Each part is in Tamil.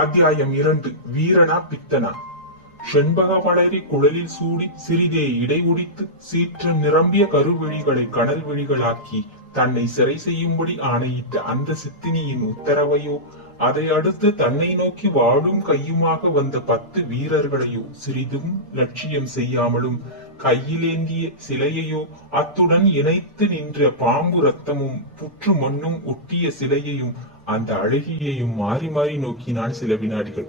அத்தியாயம் 2. வீரனா பித்தனா. செண்பக மலரி குழலில் சூடி சிறிதே இடை உடித்து சீற்றம் நிரம்பிய கருவிழிகளை கனல் விழிகளாக்கி தன்னை சிறை செய்யும்படி ஆணையிட்ட அந்த சித்தினியின் உத்தரவையோ, அதை அடுத்து தன்னை நோக்கி வாளும் கையுமாக வந்த 10 வீரர்களையோ சிறிதும் லட்சியம் செய்யாமலும் கையிலேந்திய சிலையையோ, அத்துடன் இணைத்து நின்ற பாம்பு ரத்தமும் புற்று மண்ணும் ஒட்டிய சிலையையும் அந்த அழகியையும் மாறி மாறி நோக்கினான் சில வினாடிகள்.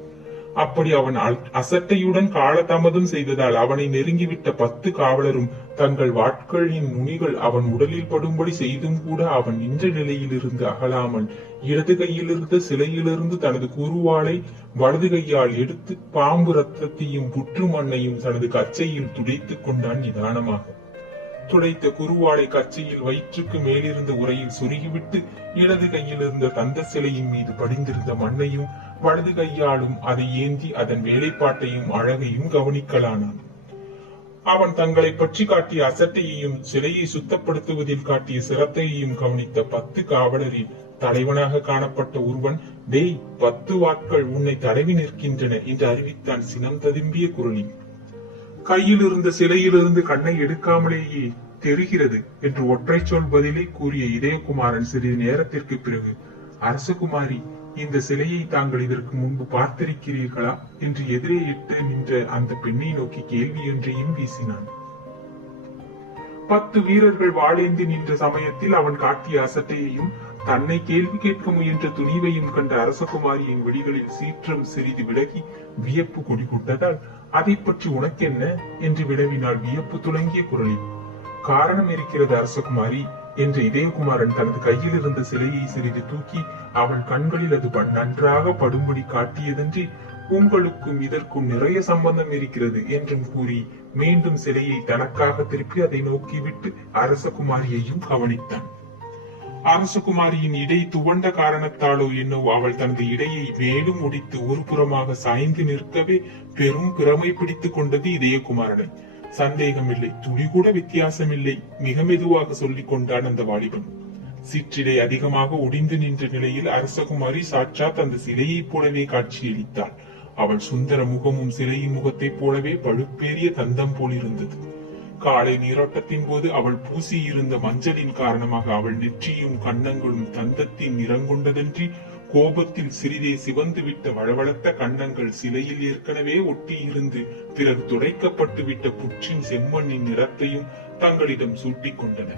அப்படி அவன் அசட்டையுடன் காலதாமதம் செய்ததால் அவனை நெருங்கிவிட்ட 10 காவலரும் தங்கள் வாட்களின் நுனிகள் அவன் உடலில் படும்படி செய்தும் கூட அவன் நின்ற நிலையிலிருந்து அகலாமல் இடது கையிலிருந்த சிலையிலிருந்து தனது குருவாளை வலது கையால் எடுத்து பாம்பு ரத்தத்தையும் புற்று மண்ணையும் தனது கச்சையில் துடைத்துக் கொண்டான் நிதானமாக. துடைத்த குருவாளை கச்சையில் வயிற்றுக்கு மேலிருந்த உரையில் சொருகிவிட்டு இடது கையில் இருந்த தந்த சிலையின் மீது படிந்திருந்த மண்ணையும் வலது கையாலும் அதை ஏந்தி அதன் வேலைப்பாட்டையும் அழகையும் கவனிக்கலானான். அவன் தங்களை பற்றி காட்டிய அசட்டையையும் சிலையை சுத்தப்படுத்துவதில் காட்டிய சிரத்தையையும் கவனித்த 10 காவலரில் தலைவனாக காணப்பட்ட ஒருவன், டேய், 10 வாட்கள் உன்னை தடவி நிற்கின்றன என்று அறிவித்தான் சினம் ததும்பிய குரலில். கையில் இருந்த சிலையிலிருந்து கண்ணை எடுக்காமலேயே தெரிகிறது என்று ஒற்றை சொல் பதிலை கூறிய இதயகுமாரன் சிறிது நேரத்திற்கு பிறகு, அரசகுமாரி, இந்த சிலையை தாங்கள் இதற்கு முன்பு பார்த்திருக்கிறீர்களா என்று எதிரே இட்டு நின்ற அந்த பெண்ணை நோக்கி கேள்வி ஒன்றையும் வீசினான். 10 வீரர்கள் வாளேந்தி நின்ற சமயத்தில் அவன் காட்டிய அசட்டையையும் தன்னை கேள்வி கேட்க முயன்ற துணிவையும் கண்ட அரசகுமாரியின் விழிகளில் சீற்றம் சிறிது விலகி வியப்பு குடிகொண்டதால், அதை பற்றி உனக்கென்ன என்று வினவினாள் வியப்பு துளங்கிய குரலில். காரணம் இருக்கிறது அரசகுமாரி என்று இதயகுமாரன் தனது கையில் இருந்த சிலையை சிறிது தூக்கி அவள் கண்களில் அது நன்றாக படும்படி காட்டியதன்றி, உங்களுக்கும் இதற்கும் நிறைய சம்பந்தம் இருக்கிறது என்றும் கூறி மீண்டும் சிலையை தனக்காக திருப்பி அதை நோக்கிவிட்டு அரசகுமாரியையும் கவனித்தான். அரசகுமாரியின் இடை துவண்ட காரணத்தாலோ என்னவோ அவள் தனது இடையை மேலும் முடித்து ஒரு புறமாக சாய்ந்து நிற்கவே பெரும் பிரமை பிடித்துக் கொண்டது இதயகுமாரனை. சந்தேகமில்லை, துளி கூட வித்தியாசமில்லை, மிக மெதுவாக சொல்லிக் கொண்டான் அந்த வாலிபன். சிற்றிடை அதிகமாக ஒடிந்து நின்ற நிலையில் அரசகுமாரி சாட்சாத் அந்த சிலையைப் போலவே காட்சியளித்தாள். அவள் சுந்தர முகமும் சிலையின் முகத்தைப் போலவே பழுப்பேறிய தந்தம் போல் இருந்தது. காலை நீரோட்டத்தின் போது அவள் பூசி இருந்த மஞ்சளின் காரணமாக அவள் நெற்றியும் கன்னங்களும் தந்தத்தின் நிறங்கொண்டதன்றி கோபத்தில் சிறிதே சிவந்து விட்ட வளவளத்த கன்னங்கள் சிலையில் ஏற்கனவே ஒட்டி இருந்து பிறகு துடைக்கப்பட்டு விட்ட புற்றின் செம்மண்ணின் நிறத்தையும் தங்களிடம் சூட்டிக் கொண்டன.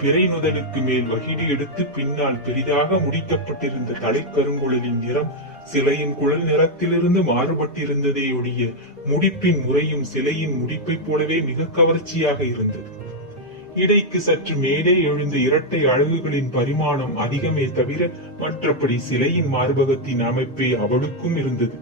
பிறை நுதலுக்கு மேல் வகிடி எடுத்து பின்னால் பெரிதாக முடிக்கப்பட்டிருந்த தலைக்கருங்குழலின் நிறம் சிலையின் குழல் நிறத்திலிருந்து மாறுபட்டிருந்ததே ஒழிய முடிப்பின் முறையும் சிலையின் முடிப்பை போலவே மிக கவர்ச்சியாக இருந்தது. இடைக்கு சற்று மேலே எழுந்த இரட்டை அழகுகளின் பரிமாணம் அதிகமே தவிர மற்றபடி சிலையின் மார்பகத்தின் அமைப்பே அவளுக்கும் இருந்தது.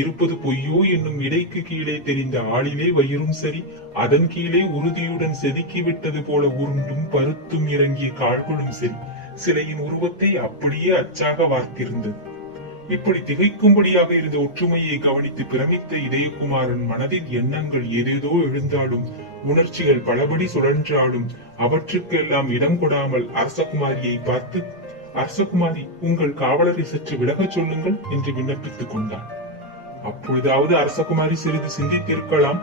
இருப்பது பொய்யோ என்னும் இடைக்கு கீழே தெரிந்த ஆளிலே வயிறும் சரி, அதன் கீழே உறுதியுடன் செதுக்கி விட்டது போல உருண்டும் பருத்தும் இறங்கிய கால்களும் சரி, சிலையின் உருவத்தை அப்படியே அச்சாக வார்த்திருந்தது. இப்படி திகைக்கும்படியாக இருந்த ஒற்றுமையை கவனித்து பிரமித்த இதயகுமாரன் மனதில் எண்ணங்கள் ஏதேதோ எழுந்தாலும் உணர்ச்சிகள் பலபடி சுழன்றாலும் அவற்றுக்கு எல்லாம் இடம் கொடாமல் அரசகுமாரியை பார்த்து, அரசகுமாரி, உங்கள் காவலரை சற்று விலகச் சொல்லுங்கள் என்று விண்ணப்பித்துக் கொண்டான். அப்பொழுதாவது அரசகுமாரி சிறிது சிந்தித்திருக்கலாம்.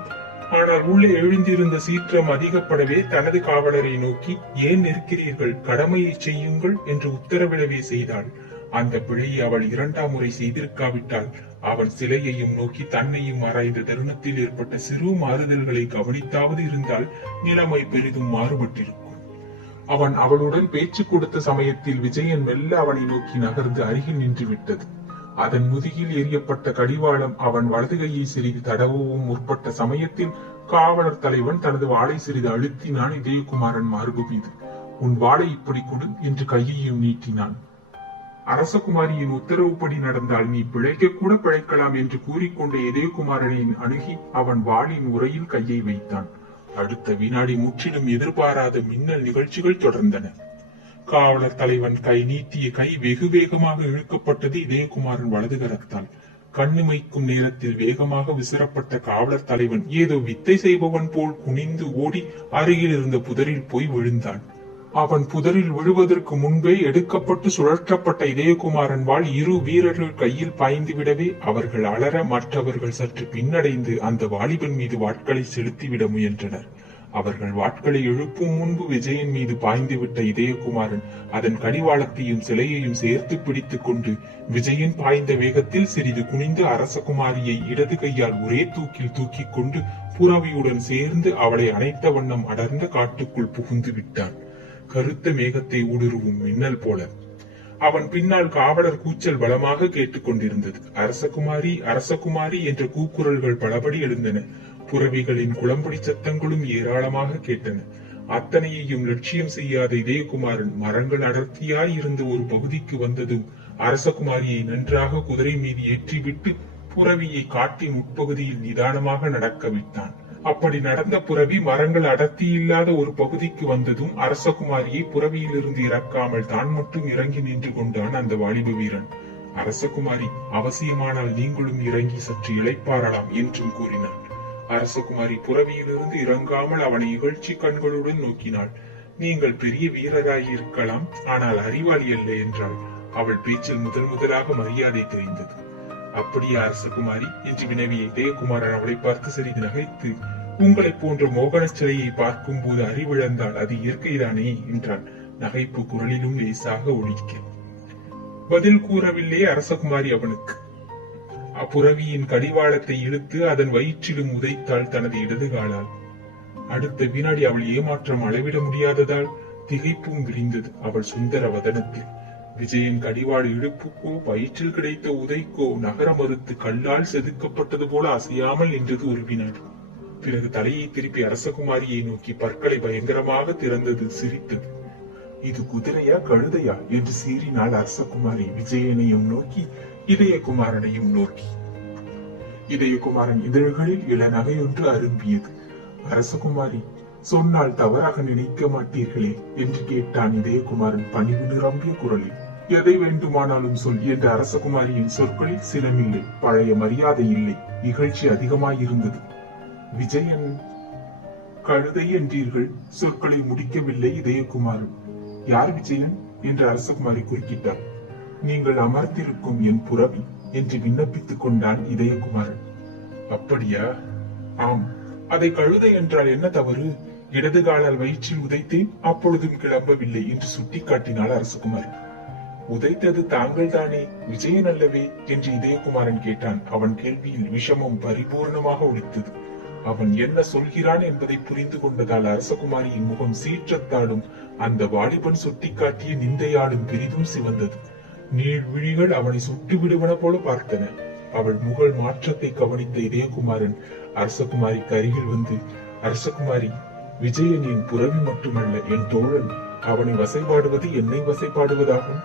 ஆனால் உள்ளே எழுந்திருந்த சீற்றம் அதிகப்படவே தனது காவலரை நோக்கி, ஏன் நிற்கிறீர்கள், கடமையை செய்யுங்கள் என்று உத்தரவிடவே செய்தாள். அந்த பிழையை அவள் 2ஆம் முறை செய்திருக்காவிட்டால் அவன் சிலையையும் நோக்கி தன்னையும் ஆராய்ந்த தருணத்தில் ஏற்பட்ட சிறு மாறுதல்களை கவனித்தாவது இருந்தால் நிலைமை பெரிதும் மாறுபட்டிருக்கும். அவன் அவளுடன் பேச்சு கொடுத்த சமயத்தில் விஜயன் மெல்ல அவனை நோக்கி நகர்ந்து அருகில் நின்று விட்டது. அதன் முதுகில் எரியப்பட்ட கடிவாளம் அவன் வலது கையை சிறிது தடவவும் முற்பட்ட சமயத்தில் காவலர் தலைவன் தனது வாளை சிறிது அழுத்தினான் இதயகுமாரன் மார்பு மீது. உன் வாளை இப்படி கொடு என்று கையையும் நீட்டினான். அரசகுமாரியின் உத்தரவுப்படி நடந்தால் நீ பிழைக்க கூட பிழைக்கலாம் என்று கூறிக்கொண்ட இதயகுமாரனின் அணுகி அவன் வாளின் உரையில் கையை வைத்தான். அடுத்த வினாடி முற்றிலும் எதிர்பாராத மின்னல் நிகழ்ச்சிகள் தொடர்ந்தன. காவலர் தலைவன் கை நீட்டிய கை வெகு வேகமாக இழுக்கப்பட்டது இதயகுமாரன் வலது கரத்தால். கண்ணுமைக்கும் நேரத்தில் வேகமாக விசிறப்பட்ட காவலர் தலைவன் ஏதோ வித்தை செய்பவன் போல் குனிந்து ஓடி அருகில் இருந்த புதரில் போய் விழுந்தான். அவன் புதரில் விழுவதற்கு முன்பே எடுக்கப்பட்டு சுழற்றப்பட்ட இதயகுமாரன் வாள் இரு வீரர்கள் கையில் பாய்ந்து விடவே அவர்கள் அலற மற்றவர்கள் சற்று பின்னடைந்து அந்த வாலிபன் மீது வாட்களை செலுத்திவிட முயன்றனர். அவர்கள் வாட்களை எழுப்பும் முன்பு விஜயன் மீது பாய்ந்துவிட்ட இதயகுமாரன் அதன் கடிவாளத்தையும் சிலையையும் சேர்த்து பிடித்துக் கொண்டு விஜயன் பாய்ந்த வேகத்தில் சிறிது குனிந்து அரசகுமாரியை இடது கையால் ஒரே தூக்கில் தூக்கிக் கொண்டு புறவியுடன் சேர்ந்து அவளை அணைத்த வண்ணம் அடர்ந்த காட்டுக்குள் புகுந்து விட்டான். கருத்த மேகத்தை ஊடுருவும் மின்னல் போல. அவன் பின்னால் காவலர் கூச்சல் பலமாக கேட்டுக் கொண்டிருந்தது. அரசகுமாரி அரசகுமாரி என்ற கூக்குரல்கள் பலபடி எழுந்தன. புறவிகளின் குளம்படி சத்தங்களும் ஏராளமாக கேட்டன. அத்தனையையும் லட்சியம் செய்யாத இதயகுமாரன் மரங்கள் அடர்த்தியாய் இருந்த ஒரு பகுதிக்கு வந்ததும் அரசகுமாரியை நன்றாக குதிரை மீது ஏற்றிவிட்டு புறவியை காட்டின் உட்பகுதியில் நிதானமாக நடக்க விட்டான். அப்படி நடந்த புறவி மரங்கள் அடர்த்தி இல்லாத ஒரு பகுதிக்கு வந்ததும் அரசகுமாரியை புறவியிலிருந்து இறக்காமல் தான் மட்டும் இறங்கி நின்று கொண்டான் அந்த வாலிப வீரன். அரசகுமாரி, அவசியமானால் நீங்களும் இறங்கி சற்று இளைப்பாறலாம் என்றும் கூறினான். அரசகுமாரி புறவியிலிருந்து இறங்காமல் அவனை இகழ்ச்சி கண்களுடன் நோக்கினாள். நீங்கள் பெரிய வீரராயிருக்கலாம், ஆனால் அறிவாளி அல்ல என்றாள். அவள் பேச்சில் முதலாக மரியாதை தெரிந்தது. அப்படியே அரசகுமாரி என்று வினவிய இதயகுமாரன் அவளை பார்த்து சிறிது நகைத்து, உங்களை போன்ற மோகன சிலையை பார்க்கும் போது அறிவிழந்தால் அது இயற்கைதானே என்றான். நகைப்பு குரலிலும் லேசாக ஒலிக்க. பதில் கூறவில்லை அரசகுமாரி அவனுக்கு. அப்புறவியின் கடிவாளத்தை இழுத்து அதன் வயிற்றிலும் உதைத்தாள் தனது இடது காலால். அடுத்த வினாடி அவள் ஏமாற்றம் அளவிட முடியாததால் திகைப்பும் விரிந்தது அவள் சுந்தர வதனத்தில். விஜயன் கடிவாள் இடுப்புக்கோ வயிற்றில் கிடைத்த உதைக்கோ நகர மறுத்து கல்லால் செதுக்கப்பட்டது போல அசையாமல் நின்றது ஒரு வினாடி. பிறகு தலையை திருப்பி அரசகுமாரியை நோக்கி பற்களை பயங்கரமாக திறந்தது, சிரித்தது. இது குதிரையா கழுதையா என்று சீறினாள் அரசகுமாரி விஜயனையும் நோக்கி இதயகுமாரனையும் நோக்கி. இதயகுமாரன் இதழ்களில் இள நகையொன்று அரும்பியது. அரசகுமாரி, சொன்னால் தவறாக நினைக்க மாட்டீர்களே என்று கேட்டான் இதயகுமாரன் பணிவு நிரம்பிய குரலில். எதை வேண்டுமானாலும் சொல் என்ற அரசகுமாரியின் சொற்களில் சிலமில்லை, பழைய மரியாதை இல்லை, இகழ்ச்சி அதிகமாயிருந்தது. விஜயன் கழுதை என்றீர்கள். சொற்களை முடிக்கவில்லை இதயகுமாரன். யார் விஜயன் என்று அரசகுமாரி குறுக்கிட்டார். நீங்கள் அமர்ந்திருக்கும் என் புறவி என்று விண்ணப்பித்துக் கொண்டான் இதயகுமாரன். அப்படியா? ஆம். அதை கழுதை என்றால் என்ன தவறு? இடது காலால் வயிற்றில் உதைத்தேன், அப்பொழுதும் கிளம்பவில்லை என்று சுட்டிக்காட்டினாள் அரசகுமாரி. உதைத்தது தாங்கள் தானே, விஜயன் அல்லவே என்று இதயகுமாரன் கேட்டான். அவன் கேள்வியில் விஷமம் பரிபூர்ணமாக ஒலித்தது. அவன் என்ன சொல்கிறான் என்பதை புரிந்து கொண்டதால் அரசகுமாரியின் முகம் சீற்றத்தாலும் அந்த வாலிபன் சுட்டிக்காட்டிய நிந்தையாலும் பெரிதும் சிவந்தது. நீழ்விழிகள் அவனை சுட்டு விடுவன போல பார்த்தன. அவள் முகல் மாற்றத்தை கவனித்த இதயகுமாரன் அரசகுமாரிக்கு அருகில் வந்து, அரசகுமாரி, விஜயன் என் புறவி மட்டுமல்ல, என் தோழன். அவனை வசைபாடுவது என்னை வசைபாடுவதாகும்.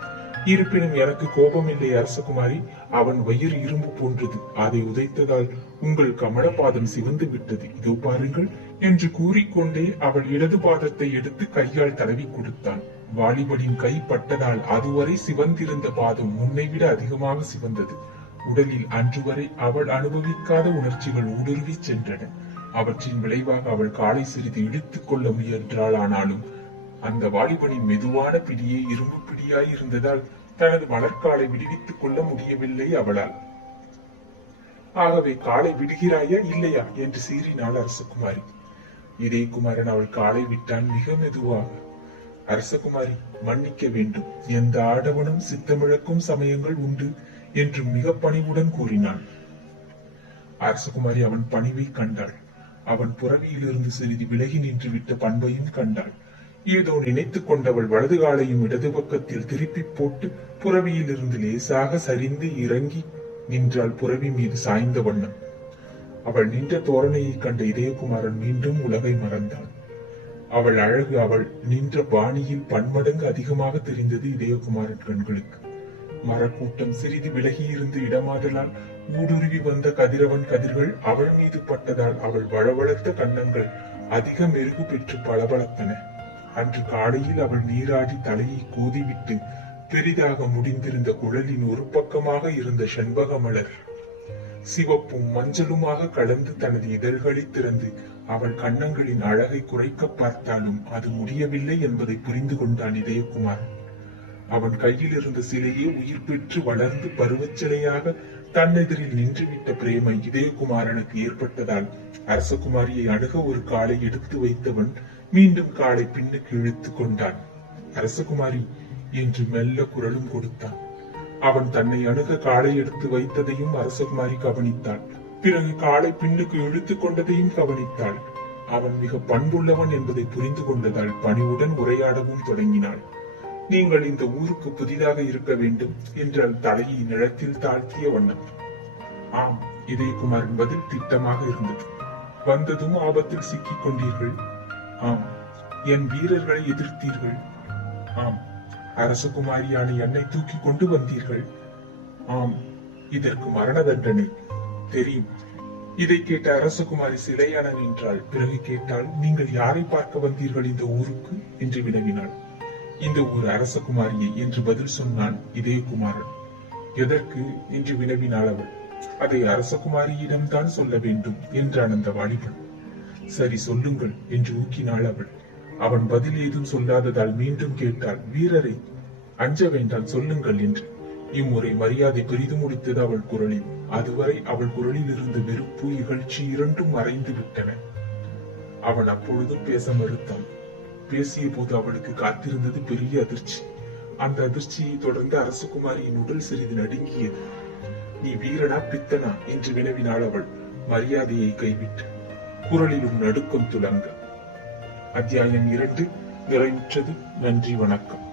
இருப்பினும் எனக்கு கோபம் இல்லை அரசகுமாரி. அவன் வயிறு இரும்பு போன்றது. அதை உதைத்ததால் உங்கள் கமலபாதம் சிவந்து விட்டது. இதோ பாருங்கள் என்று கூறிக்கொண்டே அவள் இடது பாதத்தை எடுத்து கையால் தடவி கொடுத்தான். வாலிபனின் கை பட்டதால் அதுவரை சிவந்திருந்த பாதம் முன்னை விட அதிகமாக சிவந்தது. உடலில் அன்று வரை அவள் அனுபவிக்காத உணர்ச்சிகள் ஊடுருவி சென்றன. அவற்றின் விளைவாக அவள் காலை சிறிது இழுத்துக் கொள்ள முயன்றாள். ஆனாலும் அந்த வாலிபனின் மெதுவான பிடியே இரும்பு பிடியாய் இருந்ததால் தனது மலர்காலை விடுவித்துக் கொள்ள முடியவில்லை அவளால். ஆகவே காலை விடுகிறாயா இல்லையா என்று சீறினாள் அரசகுமாரி. இதயகுமாரன் அவள் காலை விட்டான் மிக மெதுவாக. அரசகுமாரி, மன்னிக்க வேண்டும். எந்த ஆடவனும் சித்தமிழக்கும் சமயங்கள் உண்டு என்று மிக பணிவுடன் கூறினான். அரசகுமாரி அவன் பணிவை கண்டாள். அவன் புறவியிலிருந்து சிறிது விலகி நின்று விட்ட பண்பையும் கண்டாள். ஏதோ நினைத்துக் கொண்டவள் வலது காலையும் இடது பக்கத்தில் திருப்பி போட்டு புறவியில் இருந்து லேசாக சரிந்து இறங்கி நின்றாள், புறவி மீது சாய்ந்த வண்ணம். அவள் நின்ற தோரணையை கண்ட இதயகுமாரன் மீண்டும் உலகை மறந்தான். அவள் அழகு அவள் நின்ற பாணியில் பன்மடங்கு அதிகமாக தெரிந்தது இதயகுமாரன் கண்களுக்கு. மரக்கூட்டம் சிறிது விலகி இருந்து இடமாதலால் ஊடுருவி வந்த கதிரவன் கதிர்கள் அவள் மீது பட்டதால் அவள் வளவளத்த கன்னங்கள் அதிக மெருகு பெற்று பளபளத்தன. அன்று காலையில் அவள் நீராடி தலையை கோதிவிட்டு பெரிதாக முடிந்திருந்த குழலின் ஒரு பக்கமாக இருந்த செண்பக மலர் சிவப்பும் மஞ்சளுமாக கலந்து தனது இதழ்களை திறந்து அவள் கன்னங்களின் அழகை குறைக்க பார்த்தாலும் அது முடியவில்லை என்பதை புரிந்து கொண்டான் இதயகுமாரன். அவன் கையில் இருந்த சிலையே உயிர் பெற்று வளர்ந்து பருவச் சிலையாக தன்னெதிரில் நின்றுவிட்ட பிரேமை இதயகுமாரனுக்கு ஏற்பட்டதால் அரசகுமாரியை அணுக ஒரு காலை எடுத்து வைத்தவன் மீண்டும் காலை பின்னுக்கு இழுத்து கொண்டான். அரசகுமாரி என்று மெல்ல குரலும் கொடுத்தான். அவன் தன்னை அணுக காலை எடுத்து வைத்ததையும் அரசகுமாரி கவனித்தாள். பிறகு காலை பின்னுக்கு இழுத்து கொண்டதையும் கவனித்தாள். அவன் மிக பண்புள்ளவன் என்பதை புரிந்து கொண்டதால் பணிவுடன் உரையாடவும் தொடங்கினாள். நீங்கள் இந்த ஊருக்கு புதிதாக இருக்க வேண்டும் என்றால் தலையை நிலத்தில் தாழ்த்திய வண்ணம். ஆம், இதயகுமாரின் பதில் திட்டமாக இருந்தது. வந்ததும் ஆபத்தில் சிக்கிக் கொண்டீர்கள். ஆம். என் வீரர்களை எதிர்த்தீர்கள். ஆம். அரசகுமாரியான என்னை தூக்கி கொண்டு வந்தீர்கள். ஆம். இதற்கு மரண தண்டனை தெரியும். இதை கேட்ட அரசகுமாரி சிலையான நின்றாள். பிறகு கேட்டால், நீங்கள் யாரை பார்க்க வந்தீர்கள் இந்த ஊருக்கு என்று வினவினாள். இந்த ஊர் அரசகுமாரியை என்று பதில் சொன்னான் இதயகுமாரன். எதற்கு என்று வினவினாள் அவள். அதை அரசகுமாரியிடம்தான் சொல்ல வேண்டும் என்றான் அந்த வாலிபன். சரி சொல்லுங்கள் என்று ஊக்கினாள் அவள். அவன் பதில் ஏதும் சொல்லாததால் மீண்டும் கேட்டாள். வீரரை அஞ்ச வேண்டாம் சொல்லுங்கள் என்று. இம்முறை மரியாதை பெரிது முடித்தது அவள் குரலில். அதுவரை அவள் குரலில் இருந்த வெறுப்பு இகழ்ச்சி இரண்டும் மறைந்து விட்டன. அவன் அப்பொழுதும் பேச மறுத்தான். பேசிய போது அவளுக்கு காத்திருந்தது பெரிய அதிர்ச்சி. அந்த அதிர்ச்சியை தொடர்ந்து அரசகுமாரியின் உடல் சிறிது நடுங்கியது. நீ வீரனா பித்தனா என்று வினவினாள் அவள் மரியாதையை கைவிட்டு. குரலிலும் நடுக்கம் துலங்க. அத்தியாயம் 2 நிறைவுற்றது. நன்றி, வணக்கம்.